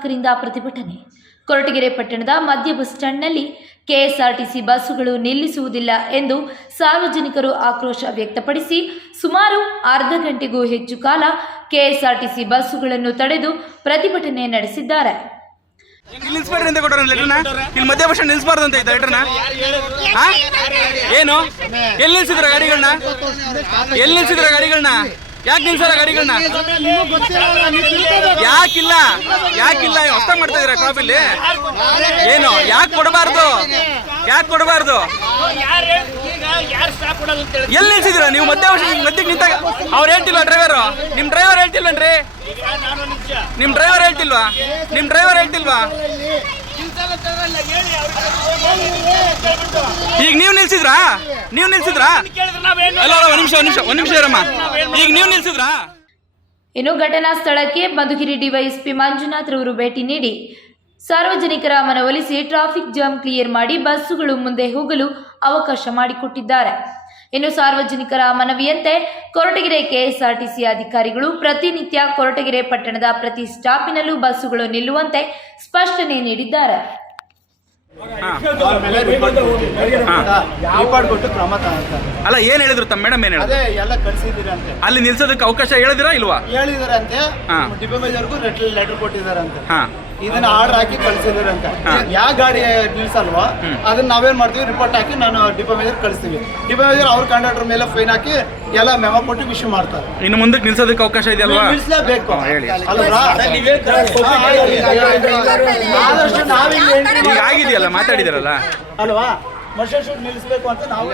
ನಾಗರಿಕರಿಂದ ಪ್ರತಿಭಟನೆ. ಕೊರಟಗೆರೆ ಪಟ್ಟಣದ ಮಧ್ಯ ಬಸ್ ಸ್ಟ್ಯಾಂಡ್ನಲ್ಲಿ ಕೆಎಸ್ಆರ್ಟಿಸಿ ಬಸ್ಸುಗಳು ನಿಲ್ಲಿಸುವುದಿಲ್ಲ ಎಂದು ಸಾರ್ವಜನಿಕರು ಆಕ್ರೋಶ ವ್ಯಕ್ತಪಡಿಸಿ ಸುಮಾರು ಅರ್ಧ ಗಂಟೆಗೂ ಹೆಚ್ಚು ಕಾಲ ಕೆಎಸ್ಆರ್ಟಿಸಿ ಬಸ್ಸುಗಳನ್ನು ತಡೆದು ಪ್ರತಿಭಟನೆ ನಡೆಸಿದ್ದಾರೆ. ಮಧ್ಯ ಬಸ್ ಸ್ಟ್ಯಾಂಡ್ ನಿಲ್ಲಿಸಬಾರ್ದು ಅಂತ ಐತೆ ಲೆಟರ್ನ. ಏನು ಎಲ್ಲಿ ನಿಲ್ಸಿದ್ರ ಗಾಡಿಗಳನ್ನ? ಎಲ್ಲಿ ನಿಲ್ಸಿದ್ರ ಗಾಡಿಗಳನ್ನ? ಯಾಕೆ ನಿಲ್ಸಲ್ಲ ಗಾಡಿಗಳನ್ನ? ಯಾಕಿಲ್ಲ ಹೊಸ ಮಾಡ್ತಾ ಇದೀರ ಕಾಫಿಲಿ? ಏನು ಯಾಕೆ ಕೊಡಬಾರ್ದು? ಎಲ್ಲಿ ನಿಲ್ಸಿದ್ರ ನೀವು? ಮಧ್ಯಕ್ಕೆ ನಿಂತಾಗ ಅವ್ರು ಹೇಳ್ತಿಲ್ವಾ? ನಿಮ್ ಡ್ರೈವರ್ ಹೇಳ್ತಿಲ್ವೇನ್ರಿ? ನಿಮ್ ಡ್ರೈವರ್ ಹೇಳ್ತಿಲ್ವಾ? ಈಗ ನೀವು ನಿಲ್ಸಿದ್ರಾ? ಅಲ್ಲ ಒಂದ್ ನಿಮಿಷ ಇರಮ್ಮ. ಈಗ ನೀವು ನಿಲ್ಸಿದ್ರಾ? ಇನ್ನು ಘಟನಾ ಸ್ಥಳಕ್ಕೆ ಮಧುಗಿರಿ ಡಿವೈಎಸ್ಪಿ ಮಂಜುನಾಥ್ ರವರು ಭೇಟಿ ನೀಡಿ ಸಾರ್ವಜನಿಕರ ಮನವೊಲಿಸಿ ಟ್ರಾಫಿಕ್ ಜಾಮ್ ಕ್ಲಿಯರ್ ಮಾಡಿ ಬಸ್ಸುಗಳು ಮುಂದೆ ಹೋಗಲು ಅವಕಾಶ ಮಾಡಿಕೊಟ್ಟಿದ್ದಾರೆ. ಇನ್ನು ಸಾರ್ವಜನಿಕರ ಮನವಿಯಂತೆ ಕೊರಟಗೆರೆ ಕೆಎಸ್ಆರ್ಟಿಸಿ ಅಧಿಕಾರಿಗಳು ಪ್ರತಿನಿತ್ಯ ಕೊರಟಗೆರೆ ಪಟ್ಟಣದ ಪ್ರತಿ ಸ್ಟಾಪಿನಲ್ಲೂ ಬಸ್ಸುಗಳು ನಿಲ್ಲುವಂತೆ ಸ್ಪಷ್ಟನೆ ನೀಡಿದ್ದಾರೆ. ಅಲ್ಲ ಏನ್ ಹೇಳಿದ್ರು ತಮ್ಮ ಮೇಡಮ್? ಏನ್ ಹೇಳಿದ್ರು? ಅಲ್ಲಿ ನಿಲ್ಸೋದಕ್ಕೆ ಅವಕಾಶ ಹೇಳಿದಿರಾ ಇಲ್ವಾ? ಹೇಳಿದಾರಂತೆ. ಡಿಪೋಮೇಜರ್ಗೂ ಲೆಟರ್ ಕೊಟ್ಟಿದಾರಂತೆ. ಇದನ್ನ ಆರ್ಡರ್ ಹಾಕಿ ಕಳಿಸಿದಾರಂತೆ. ಯಾವ ಗಾಡಿ ನಿಲ್ಸಲ್ವಾ ಅದನ್ನ ನಾವೇನ್ ಮಾಡ್ತೀವಿ, ರಿಪೋರ್ಟ್ ಹಾಕಿ ನಾನು ಡಿಪೋ ಮೇಜರ್ ಕಳಿಸ್ತೀವಿ. ಡಿಪೋ ಮೇಜರ್ ಅವ್ರ ಕಂಡಕ್ಟರ್ ಮೇಲೆ ಫೈನ್ ಹಾಕಿ ಎಲ್ಲ ಮೆಮೊ ಕೊಟ್ಟು ಇಶ್ಯೂ ಮಾಡ್ತಾರೆ. ಇನ್ನು ಮುಂದಕ್ಕೆ ನಿಲ್ಸೋದಕ್ಕೆ ಅವಕಾಶ ಇದೆಯಲ್ವಾ? ನಿಲ್ಸಲೇಬೇಕು ಅಲ್ವಾ? ಈಗ ಆಗಿದೆಯಲ್ಲ, ಮಾತಾಡಿದಾರಲ್ಲ ಅಲ್ವಾ? ಮನುಷ್ಯ ನಿಲ್ಲಿಸಬೇಕು ಅಂತ ನಾವು